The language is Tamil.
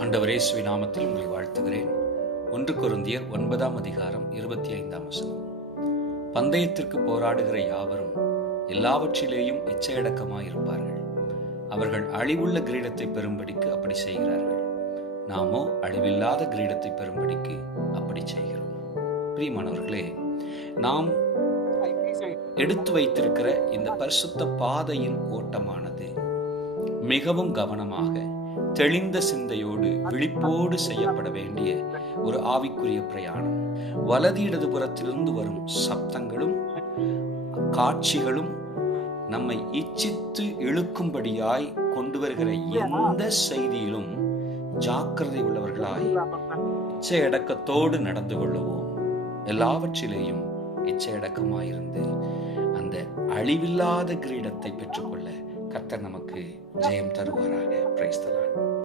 ஆண்டவர் இயேசுவின் நாமத்தில் உங்களை வாழ்த்துகிறேன். 1 கொரிந்தியர் 9ஆம் அதிகாரம் 25ஆம் வசனம். பந்தயத்திற்கு போராடுகிற யாவரும் எல்லாவற்றிலேயும் இச்சையடக்கமாயிருப்பார்கள். அவர்கள் அழிவுள்ள கிரீடத்தை பெறும்படிக்கு அப்படி செய்கிறார்கள். நாமோ அழிவில்லாத கிரீடத்தை பெறும்படிக்கு அப்படி செய்கிறோம். பிரியமானவர்களே, நாம் எடுத்து வைத்திருக்கிற இந்த பரிசுத்த பாதையின் ஓட்டமானது மிகவும் கவனமாக, தெளிந்த சிந்தையோடு, விழிப்போடு செய்யப்பட வேண்டிய ஒரு ஆவிக்குரிய பிரயாணம். வலது இடதுபுறத்திலிருந்து வரும் சப்தங்களும் காட்சிகளும் நம்மை இச்சித்து இழுக்கும்படியாய் கொண்டு வருகிற எந்த செய்தியிலும் ஜாக்கிரதை உள்ளவர்களாய் இச்சையடக்கத்தோடு நடந்து கொள்ளுவோம். எல்லாவற்றிலேயும் இச்சையடக்கமாயிருந்து அந்த அழிவில்லாத கிரீடத்தை பெற்றுக்கொள்ள கர்த்தர் நமக்கு ஜெயம் தருவாராக. Praise the Lord.